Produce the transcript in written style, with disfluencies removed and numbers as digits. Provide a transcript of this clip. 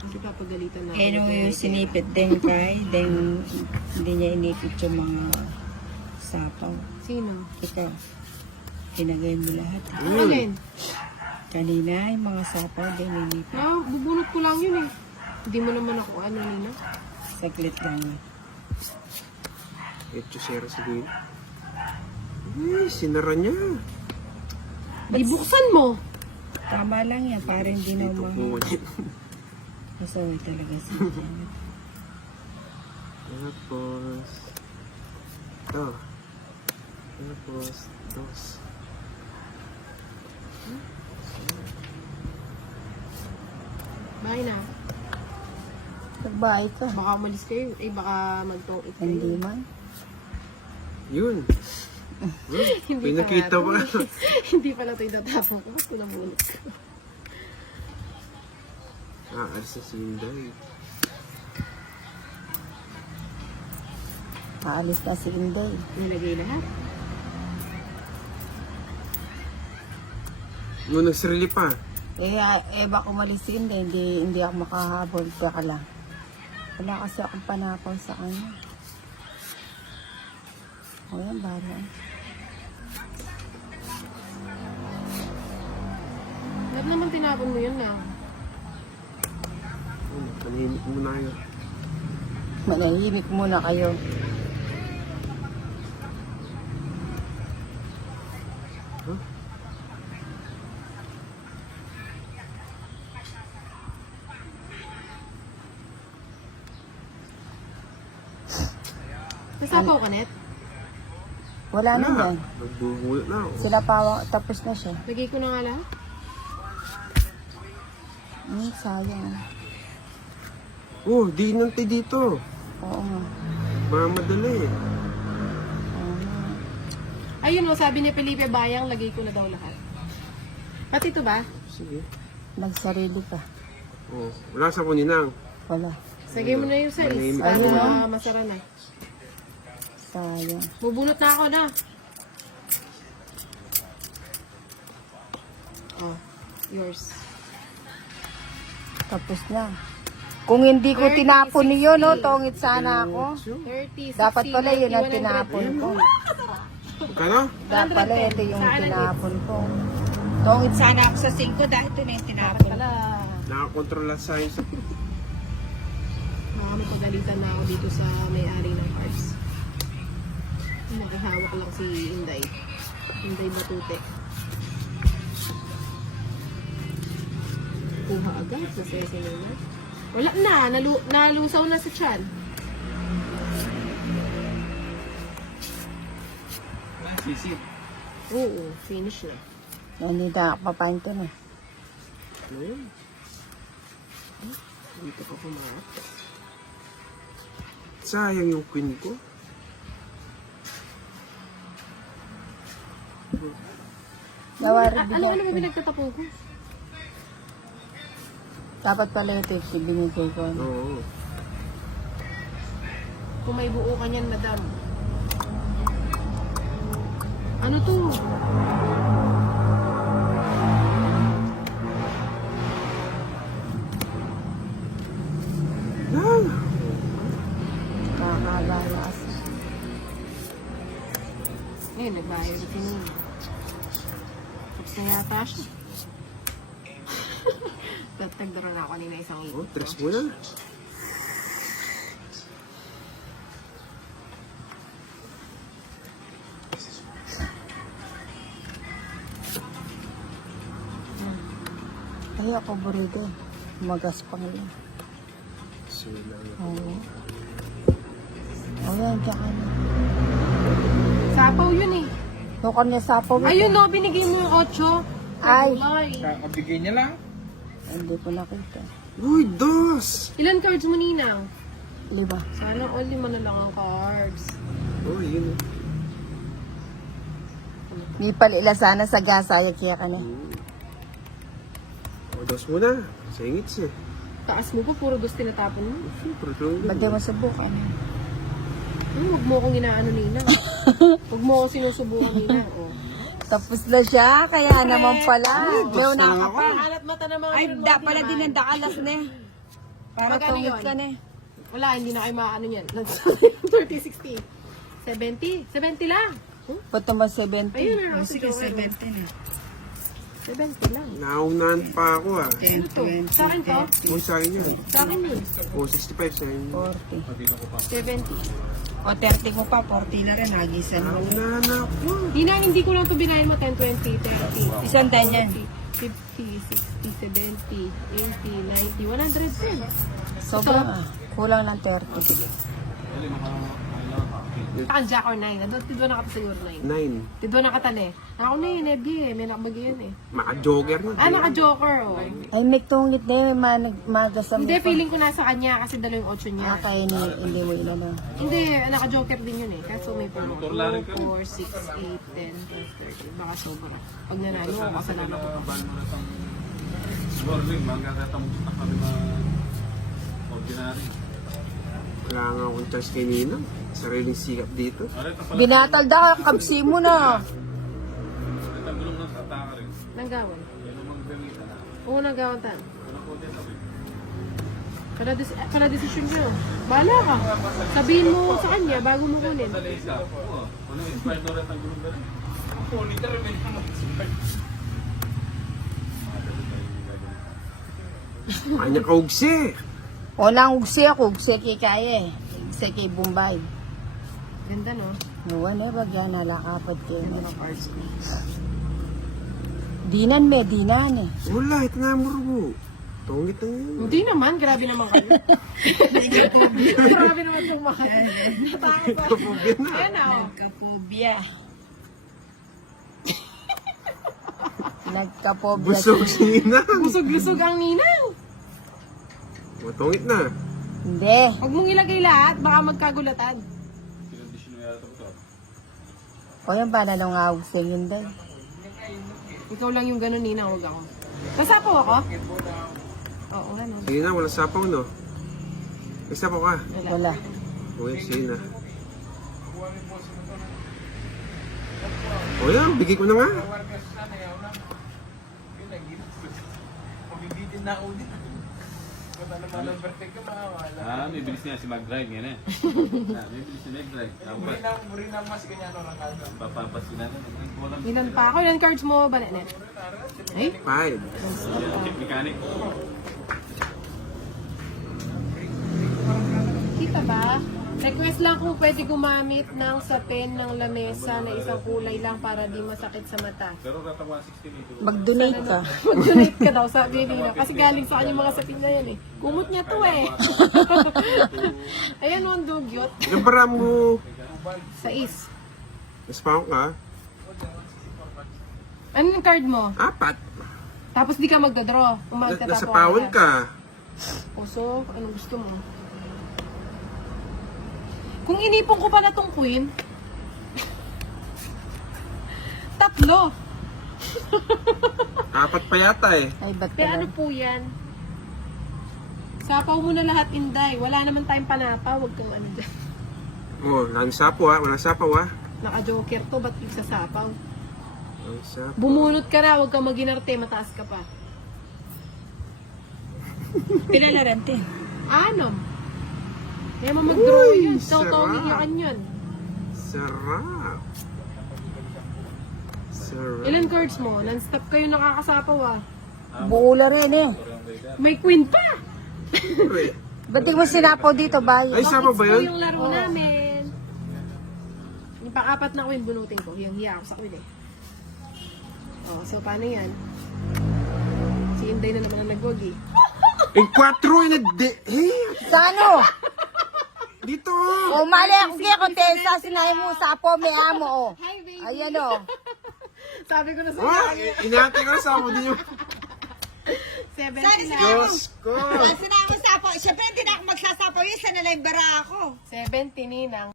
Hindi pa pagalitan na. Eh, nung yung sinipit din kay, then hindi niya inipit yung mga sapaw. Sino? Ikaw, pinagay mo lahat. Alin? Kanina, yung mga sapaw din inipit. Bubunot ko lang yun eh. Hindi mo naman ako ano nina. Saglit lang yun. Ito sira sige. Eh, sinara niya. Di buksan mo. Tama lang yan, para hindi na Dito umahal. po. Masaway talaga siya. Tapos, ito. Tapos, dos. Bye na. Nagbahay ka. Baka umalis kayo. Eh baka magtong kayo. Hindi man. Yun. Hindi Pinakita pa. pa. Hindi pala ito itatapon ko. Ba't ko nabunot ko? Alis na si Inday. Aalis na si Inday. Nilagay lahat. Nung nagsarili pa. Baka umalis si Inday, hindi ako makahabol. Teka lang. Wala kasi akong panakaw sa kanya. O yan, baro. Ba't naman tinapon mo yun na? Panahimik muna kayo. Manahimik muna kayo. Huh? Nasapaw ka, Net? Wala na yan. Nagbubulat na ako. Sila pa, tapos na siya. Lagay ko na nga lahat. Sayang. Oh, di nante dito. Oo nga. Mamadali eh. Oo nga. Ayun o, sabi ni Felipe Bayang, lagay ko na daw lahat. Pati ito ba? Sige. Nagsarili ka. Oh, wala sa kuninang. Wala. Sagay mo na yung size. Manahimik Ano ako. na, masara na. Sayang. Bubunot na ako na. Oh, yours. Tapos na. Kung hindi ko 30, tinapon niyo, no, 60. tongit sana ako. 30, 60, Dapat pala yun ang 90, 100. tinapon ko. Magkano? Dapat pala ito yung tinapon ko. Tongit sana ako sa 5 dahil ito na yung tinapon. Pala, Nakakontrol lang sa akin. baka may pagalitan na ako dito sa may-ari ng cards. Nakahawak lang si Inday. Inday Batute. Kuha agad sa sesi na. Wala na, nalusaw na sa tiyan. Sisip. Oo, finish na. Hindi na papain to na. Ayun. Dito ka pumahat. Sayang yung queen ko. Nawari Ano bigyan naman ko. pinagtatapon ko? Dapat pala ito yung binigay ko. Oo. Kung may buo ka niyan, madam. Ano to? Lang. Nakakalalas. Eh, nagbayad na kanina. Tapos na yata siya. Nagdara na ako kanina isang Oh, ito. tres mo na. Ay, ako burrito. Magaspang yun. Sila. Oo. O yan, tsaka na. Sapaw yun eh. Nung kanya sapaw. Ayun no, binigay mo yung 8. Ay. Kakabigay niya lang. Hindi ko nakita. Uy, dos! Ilan cards mo, Ninang? 5. Sana all 5 na lang ang cards. Oh, yun. Di palila sana sa gasa. Kaya ka na. Oh, dos mo na. Singits eh. Taas mo po, puro dos tinatapon mo. Siyempre, tulong Ba't di mo subukan? Huwag mo akong inaano, Ninang. Huwag mo akong sinusubukan, Ninang. Oh. Tapos na siya. Kaya naman pala. May una ka pa. Alat mata na mga Ay, ganun, da wag pala naman. din ang dakalas na. Para Magkano tungit yun? ka na eh. Wala, hindi na kayo maano yan. 30, 60. 70. 70 lang. Ba't naman 70? Ayun na, Oh, sige, sige, 70 na. 70 lang. Naunahan pa ako ah. 10, Ito, sa akin to? O sa akin yun. Sa akin yun. O 65 sa akin. 40. 70. O 30 ko pa, 40 na rin. Nagisan mo. Naunahan ako. Hindi ko lang ito binayin mo. 10, 20, 30. Isang tayo yan. 50, 60, 70, 80, 90, 110. Sobrang ah. Kulang ng 30. Saka Jack or 9. Tidwa na kata siguro 9. 9. Tidwa na kata eh. Ako na yun, Nebby eh. May nakabagi yun eh. Maka-joker na. Naka-joker oh. Ay, may tungit na yun. Magasam Hindi, feeling ko nasa kanya kasi dalo yung 8 niya. Kaya hindi mo inano. Hindi, naka-joker din yun eh. Kaso may promo. 2, 4, 6, 8, 10, 12, 13. Baka sobra. Pag nanalo, kasalanan ko pa. Morning, magkakatamot na kami na ordinary. Wala nga akong chance kay Ninang. Sariling sikap dito. Binatal da ka, kabsi mo na. Tagulong ng tataka rin. Nanggawan. Yan ang mga gamitan na. Oo, nanggawan tan. Walang po din sabi. Kada desisyon nyo. Bahala ka. Sabihin mo sa kanya bago mo kunin. Sa Lisa, oo. Ano, inspired na rin ang gulong na rin. Ako, literal may naman inspired. Kanya kaugsi. O nang ugsi ako, ugsi kay kaya eh. Ugsi kay Bombay. Ganda no? Nuwan eh, bagyan nalakapad kayo. Dinan me, dinan eh. Wala, ito na mo. Tungit na yun. Hindi naman, grabe naman kayo. Grabe naman itong mahal. Natakot ako. Kapugin na. Ayan na oh. Nagkapobya. Nagkapobya. Busog si Ninang. Busog-lusog ang ninang. Matungit na. Hindi. Huwag mong ilagay lahat, baka magkagulatan. Pinondisyon mo yata ito. O yan ba na nung awsin yun din? Ikaw lang yung ganun, ninang, huwag ako. Kasapaw ako? Oo, ano. Sige na, walang sapaw no. May sapaw ka. Wala. Uy, sige na. O yan, bigay ko na nga. May bilis niya si Mag-Drive yan eh. May bilis si Mag-Drive. Papapasin na lang. Ilan pa ako? Ilan cards mo ba, Nene? Ay? 5. Check mechanic. Kita ba? Request lang kung pwede gumamit ng sapin ng lamesa na isang kulay lang para di masakit sa mata. Pero rata 160 dito. Mag-donate ka. Mag-donate ka daw, sabi nila. Kasi galing sa kanya mga sapin na yan eh. Kumot niya to eh. Ayan mo ang dugyot. Ilang para mo. Sa is. Naspaw ka? Ano yung card mo? 4. Tapos di ka magdadraw. Nasa pawon ka. Puso, anong gusto mo? Kung inipon ko pala tong queen, 3. 4 pa yata eh. Ay, ba't Pero pala? ano po yan? Sapaw mo na lahat, Inday. Wala naman tayong panapa. Huwag kang ano dyan. Oh, walang sapaw ah. Walang sapaw ah. Naka-joker to, ba't nagsasapaw? Walang sapaw. Bumunot ka na, huwag kang maginarte, mataas ka pa. Pinalarante. Anom. Kaya mo mag-draw Uy, yun. sarap. Tautawagin yan yun. Sarap. Sarap. Ilan cards mo? Non-stop kayo nakakasapaw ah. Buula rin eh. May queen pa! Uy. Ba't di mo sinapaw dito, bay? Ay, sapaw ba Ito yun? yung laro namin. Yung pang-apat na queen, bunutin ko. Hiyang-hiya ako sa queen eh. Oh, so paano yan? Si Inday na naman ang nagwag eh. Eh, 4 na Sa ano? dito. O, mali ako kaya kontesa. Sinahin mo sa po, may amo, o. Hi, baby! Ayan, o. Sabi ko na sa Oh, inate ko na sa ako din yung 70 na. Diyos ko. Sinahin mo sa po. Siyempre, hindi na ako magsasapaw yun. Sana lang bara ako. 70 ninang.